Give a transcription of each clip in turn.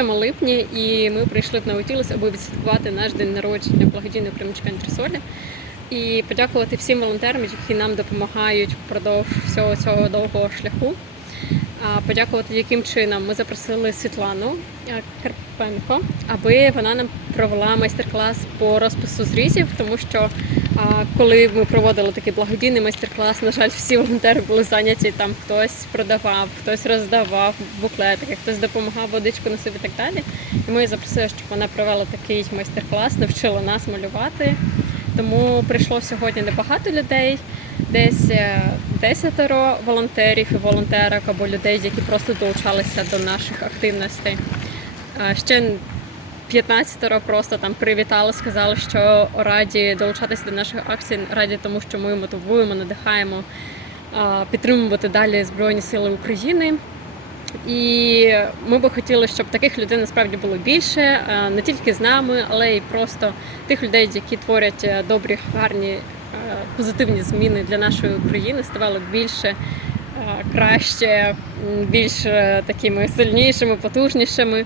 липні, і ми прийшли в Наутілус, аби відсвяткувати наш день народження благодійної примічка Антресолі. І подякувати всім волонтерам, які нам допомагають впродовж всього цього довгого шляху. Подякувати, яким чином ми запросили Світлану е, Карпенко, аби вона нам провела майстер-клас по розпису зрізів, тому що коли ми проводили такий благодійний майстер-клас, на жаль, всі волонтери були зайняті. Там хтось продавав, хтось роздавав буклетики, хтось допомагав водичку носив і так далі. І ми її запросили, щоб вона провела такий майстер-клас, навчила нас малювати. Тому прийшло сьогодні небагато людей, десь е, десятеро волонтерів і волонтерок або людей, які просто долучалися до наших активностей. Ще 15 просто там привітали, сказали, що раді долучатися до наших акцій, раді тому, що ми мотивуємо, надихаємо підтримувати далі Збройні Сили України. І ми би хотіли, щоб таких людей насправді було більше, не тільки з нами, але й просто тих людей, які творять е, добрі, гарні, е, позитивні зміни для нашої України, ставало більше, е, краще, більш такими сильнішими, потужнішими.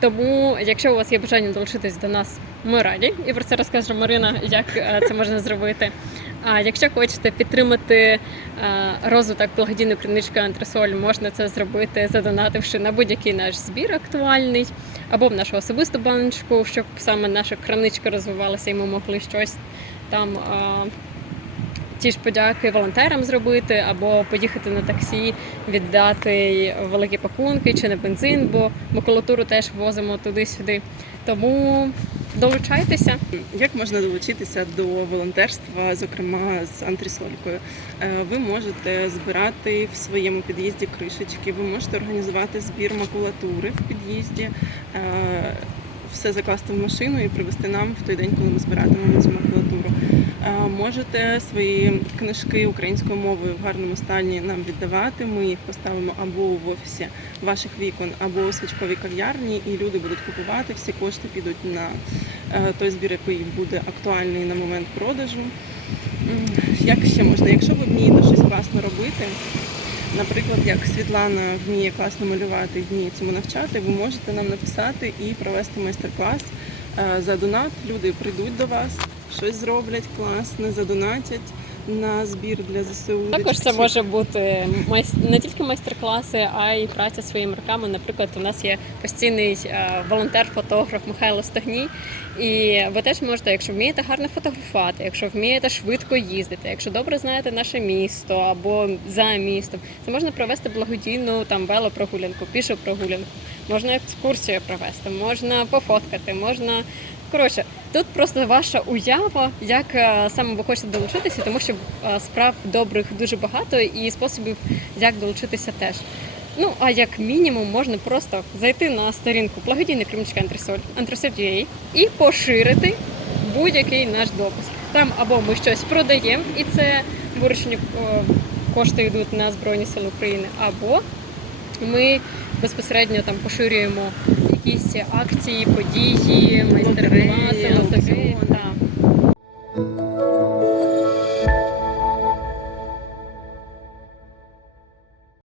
Тому, якщо у вас є бажання долучитись до нас, ми раді. І про це розкаже Марина, як е, це можна зробити. А якщо хочете підтримати е, розвиток благодійної кринички Антресоль, можна це зробити, задонативши на будь-який наш збір актуальний, або в нашу особисту баночку, щоб саме наша краничка розвивалася і ми могли щось там. Ті ж подяки волонтерам зробити, або поїхати на таксі, віддати великі пакунки чи на бензин, бо макулатуру теж возимо туди-сюди. Тому долучайтеся. Як можна долучитися до волонтерства, зокрема з антресолькою? Е, Ви можете збирати в своєму під'їзді кришечки, ви можете організувати збір макулатури в під'їзді, е, все закласти в машину і привезти нам в той день, коли ми збиратимемо цю макулатуру. Е, Можете свої книжки українською мовою в гарному стані нам віддавати. Ми їх поставимо або в офісі ваших вікон, або у свічковій кав'ярні, і люди будуть купувати. Всі кошти підуть на е, той збір, який буде актуальний на момент продажу. Як ще можна? Якщо ви вмієте щось класно робити, наприклад, як Світлана вміє класно малювати і вміє цьому навчати, ви можете нам написати і провести майстер-клас Е, за донат. Люди прийдуть до вас, щось зроблять класне, задонатять на збір для ЗСУ. Також це може бути не тільки майстер-класи, а й праця своїми руками. Наприклад, у нас є постійний е, волонтер-фотограф Михайло Стогній. І ви теж можете, якщо вмієте гарно фотографувати, якщо вмієте швидко їздити, якщо добре знаєте наше місто або за містом, це можна провести благодійну там велопрогулянку, пішу прогулянку, можна екскурсію провести, можна пофоткати, можна. Коротше, тут просто ваша уява, як е, саме ви хочете долучитися, тому що е, справ добрих дуже багато і способів, як долучитися теж. Ну а як мінімум можна просто зайти на сторінку благодійний кримчика Антресоль, Антресоль.ua і поширити будь-який наш допис. Там або ми щось продаємо, і це виручені кошти йдуть на Збройні Сили України, або ми безпосередньо там поширюємо якісь акції, події, майстер-класи, Лотереї,